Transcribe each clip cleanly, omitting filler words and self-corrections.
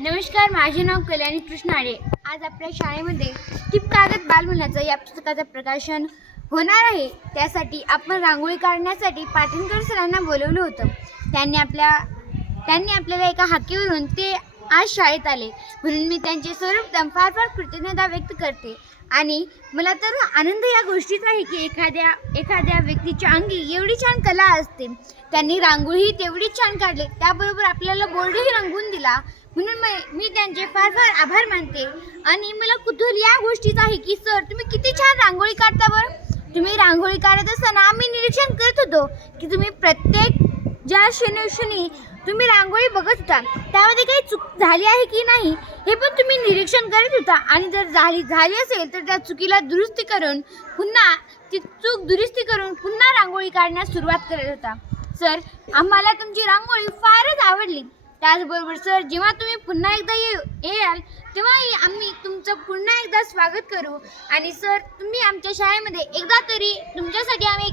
नमस्कार, माझे नाव कल्याणी कृष्णाळे। आज आपल्या शाळेमध्ये टिप कागद बालमनाचं या पुस्तकाचं प्रकाशन होणार आहे। त्यासाठी आपण रांगोळी काढण्यासाठी पाटणकर सरांना बोलवलं होतं। त्यांनी आपल्याला एका हाकेवरून ते आज शाळेत आले, म्हणून मी त्यांचे सर्वप्रथम फार कृतज्ञता व्यक्त करते। आणि मला तर आनंद या गोष्टीचा आहे की एखाद्या व्यक्तीच्या अंगी एवढी छान कला असते। त्यांनी रांगोळी तेवढी छान काढली, त्याबरोबर आपल्याला बोर्डही रंगवून दिला, म्हणून मी त्यांचे फार आभार मानते। आणि मला कुतूहल या गोष्टीचा आहे की सर, तुम्ही किती छान रांगोळी काढता बरं। तुम्ही रांगोळी काढत असताना आम्ही निरीक्षण करत होतो की तुम्ही प्रत्येक ज्या क्षणी तुम्ही रांगोळी बघत होता, त्यामध्ये काही चूक झाली आहे की नाही हे पण तुम्ही निरीक्षण करत होता। आणि जर झाली असेल तर त्या चुकीला दुरुस्ती करून पुन्हा रांगोळी काढण्यास सुरुवात करत होता। सर, आम्हाला तुमची रांगोळी फारच आवडली। त्याचबरोबर सर, जेव्हा तुम्ही पुन्हा एकदा याल तेव्हाही आम्ही तुमचं पुन्हा एकदा स्वागत करू। आणि सर, तुम्ही आमच्या शाळेमध्ये एकदा तरी तुमच्यासाठी आम्ही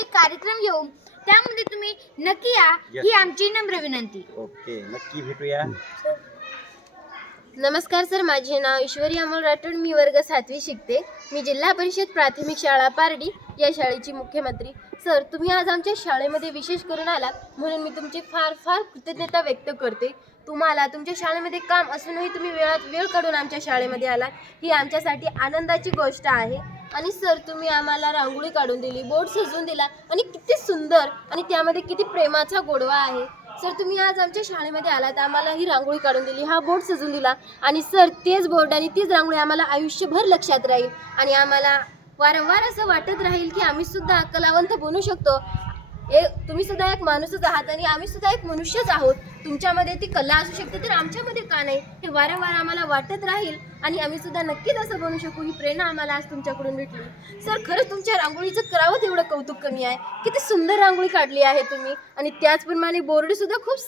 एक कार्यक्रम घेऊ, त्यामध्ये तुम्ही नक्की या, ही आमची नम्र विनंती। ओके, नक्की भेटूया। नमस्कार सर, माझे नाव ईश्वरी अमोल राठोड, मी वर्ग 7वी शिकते। मी जिल्हा परिषद प्राथमिक शाळा पारडी या शाळेची मुख्यमंत्री। सर, तुम्ही आज आमच्या शाळेमध्ये विशेष करून आलात, म्हणून मी तुमची फार कृतज्ञता व्यक्त करते। तुम्हाला तुमच्या शाळेमध्ये काम असूनही तुम्ही वेळ काढून आमच्या शाळेमध्ये आलात, ही आमच्यासाठी आनंदाची गोष्ट आहे। आणि सर, तुम्ही आम्हाला रांगोळी काढून दिली, बोर्ड सजवून दिला, आणि किती सुंदर आणि त्यामध्ये किती प्रेमाचा गोडवा आहे। सर, तुम्ही आज आमच्या शाळेमध्ये आलात, आम्हाला ही रांगोळी काढून दिली, हा बोर्ड सजवून दिला, आणि सर, तेच बोर्ड आणि तीच रांगोळी आम्हाला आयुष्यभर लक्षात राहील। आणि आम्हाला वारंवार असं वाटत राहील की आम्ही सुद्धा कलावंत बनू शकतो। तुम्ही सुद्धा एक माणूसच आहात आणि आम्ही सुद्धा एक मनुष्यच आहोत। तुमच्यामध्ये ती कला असू शकते तर आमच्यामध्ये का नाही, हे वारंवार आम्हाला वाटत राहील, आणि आम्ही सुद्धा नक्कीच असं बनू शकू। ही प्रेरणा आम्हाला आज तुमच्याकडून भेटली। सर, खरंच तुमच्या रांगोळीचं करावं तेवढं कौतुक कमी आहे। किती सुंदर रांगोळी काढली आहे तुम्ही, आणि त्याचप्रमाणे बोर्ड सुद्धा खूप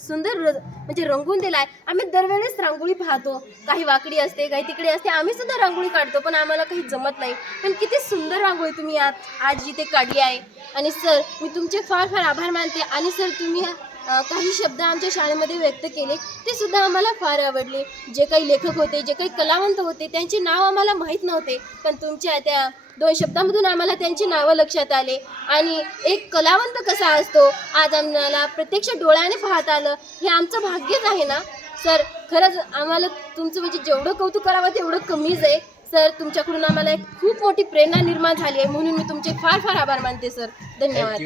सुंदर म्हणजे रंगवून दिला आहे। आम्ही दरवेळेस रांगोळी पाहतो, काही वाकडी असते, काही तिकडे असते, आम्ही सुद्धा रांगोळी काढतो, पण आम्हाला काही जमत नाही। पण किती सुंदर रांगोळी तुम्ही आज जिथे काढली आहे। आणि सर, मी तुमचे फार आभार मानते। आणि सर, तुम्ही काही शब्द आमच्या शाळेमध्ये व्यक्त केले, ते सुद्धा आम्हाला फार आवडले। जे काही लेखक होते, जे काही कलावंत होते, त्यांचे नाव आम्हाला माहीत नव्हते, पण तुमच्या त्या 2 शब्दांमधून आम्हाला त्यांची नावं लक्षात आले। आणि एक कलावंत कसा असतो आज आम्हाला प्रत्यक्ष डोळ्याने पाहता आलं, हे आमचं भाग्यच आहे ना। सर, खरंच आम्हाला तुमचं म्हणजे जेवढं कौतुक करावं तेवढं कमीच आहे। सर, तुमच्याकडून आम्हाला एक खूप मोठी प्रेरणा निर्माण झाली आहे, म्हणून मी तुमचे फार आभार मानते सर। धन्यवाद।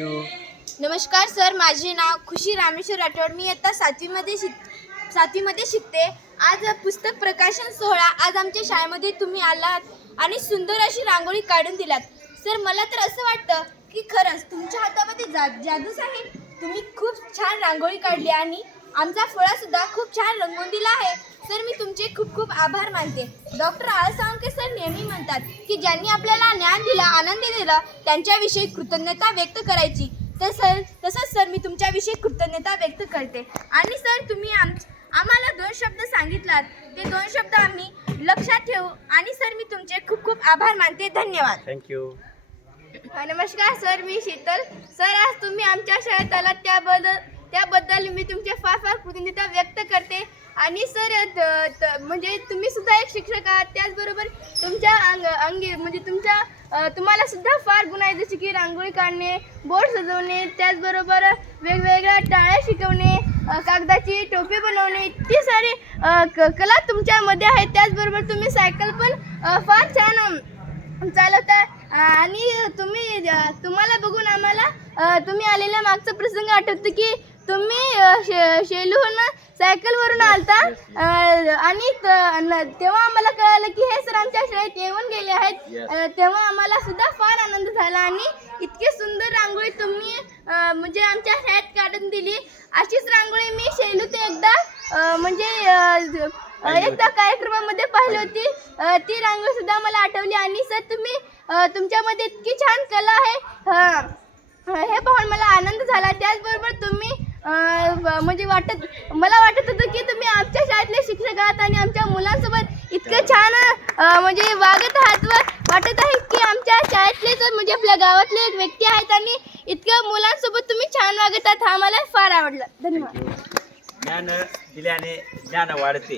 नमस्कार सर, माझे नाव खुशी रामेश्वर राठोड, मी आता 7वीमध्ये शिकते। आज पुस्तक प्रकाशन सोहळा आज आमच्या शाळेमध्ये तुम्ही आलात आणि सुंदर अशी रांगोळी काढून दिलात। सर, मला तर असं वाटतं की खरंच तुमच्या हातामध्ये जादूच आहे। तुम्ही खूप छान रांगोळी काढली आणि आमचा फळासुद्धा खूप छान रंगवून दिला आहे। सर, मी तुमचे खूप आभार मानते। डॉक्टर आळसावंके सर नेहमी म्हणतात की ज्यांनी आपल्याला ज्ञान दिलं, आनंद दिला, त्यांच्याविषयी कृतज्ञता व्यक्त करायची। तसंच सर, मी तुमच्याविषयी कृतज्ञता व्यक्त करते। आणि सर, तुम्ही आम्हाला 2 शब्द सांगितलात, ते 2 शब्द आम्ही लक्षात ठेवू। आणि सर, मी तुमचे खूप आभार मानते। धन्यवाद। थँक्यू। नमस्कार सर, मी शीतल। सर, आज तुम्ही आमच्या शाळेत आलात त्याबद्दल मी तुमचे फार कृतज्ञता व्यक्त करते। आणि सर, म्हणजे तुम्ही सुद्धा एक शिक्षक आहात, त्याचबरोबर तुमच्या अंगी म्हणजे तुम्हाला सुद्धा फार गुण आहेत, जसे की रांगोळी काढणे, बोर्ड सजवणे, त्याचबरोबर वेगवेगळ्या टाळ्या शिकवणे, कागदाची टोपी बनवणे, इतकी सारी कला तुमच्यामध्ये आहेत। त्याचबरोबर तुम्ही सायकल पण फार छान चालवता। आणि तुम्हाला बघून आम्हाला तुम्ही आलेल्या मागचा प्रसंग आठवतो की तुम्ही शेलूहून सायकलवरून आलता, आणि तेव्हा आम्हाला कळालं की हे सर आमच्या शाळेत येऊन गेले आहेत। तेव्हा आम्हाला सुद्धा फार आनंद झाला। आणि इतकी सुंदर रांगोळी तुम्ही म्हणजे आमच्या शाळेत काढून दिली। अशीच रांगोळी मी शेलू ते एकदा कार्यक्रमामध्ये पाहिली होती, ती रांगोळी सुद्धा मला आठवली। आणि सर, तुमच्यामध्ये इतकी छान कला आहे, हे पाहून मला आनंद झाला। त्याचबरोबर तुम्ही मला वाटत होतं की तुम्ही आमच्या शाळेतले शिक्षक आहात आणि आमच्या मुलांसोबत इतकं छान म्हणजे वागत आहात, व वाटत आहे की आमच्या शाळेतलेच म्हणजे आपल्या गावातले एक व्यक्ती आहेत, आणि इतक्या मुलांसोबत तुम्ही छान वागत आहात, हा मला फार आवडलं। धन्यवाद। ज्ञान दिल्याने ज्ञान वाढते,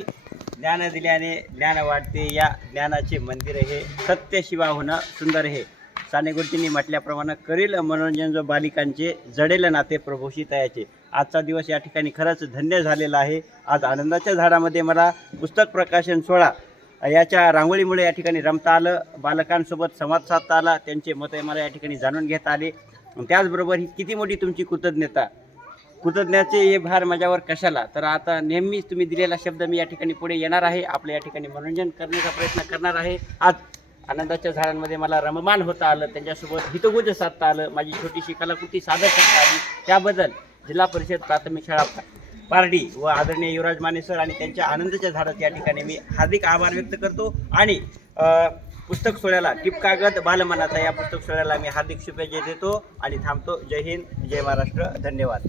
ज्ञान दिल्याने ज्ञान वाढते. या ज्ञानाचे मंदिर हे सत्य शिवा होणं सुंदर हे. साने गुरुजींनी म्हटल्याप्रमाणे करील मनोरंजन जो बालिकांचे जडेल नाते प्रभूशी तयाचे. आजचा दिवस या ठिकाणी खरंच धन्य झालेला आहे. आज आनंदाच्या झाडामध्ये मला पुस्तक प्रकाशन सोहळा याच्या रांगोळीमुळे या ठिकाणी रमता आलं, बालकांसोबत संवाद साधता आला, त्यांचे मतं मला या ठिकाणी जाणून घेता आले. त्याचबरोबर ही किती मोठी तुमची कृतज्ञाचे हे भार माझ्यावर कशाला. तर आता नेहमीच तुम्ही दिलेला शब्द मी या ठिकाणी पुढे येणार आहे, आपल्या या ठिकाणी मनोरंजन करण्याचा प्रयत्न करणार आहे. आज आनंदाच्या झाडांमध्ये मला रममान होता आलं, त्यांच्यासोबत हितगुज साधता आलं, माझी छोटीशी कलाकृती सादर करता आली. त्याबद्दल जिल्हा परिषद प्राथमिक शाळा पारडी व आदरणीय युवराज माने सर आणि त्यांच्या आनंदाच्या झाडात या ठिकाणी मी हार्दिक आभार व्यक्त करतो. आणि पुस्तक सोहळ्याला टिपकागद बालमनाचा या पुस्तक सोहळ्याला मी हार्दिक शुभेच्छा देतो आणि थांबतो. जय हिंद, जय महाराष्ट्र, धन्यवाद.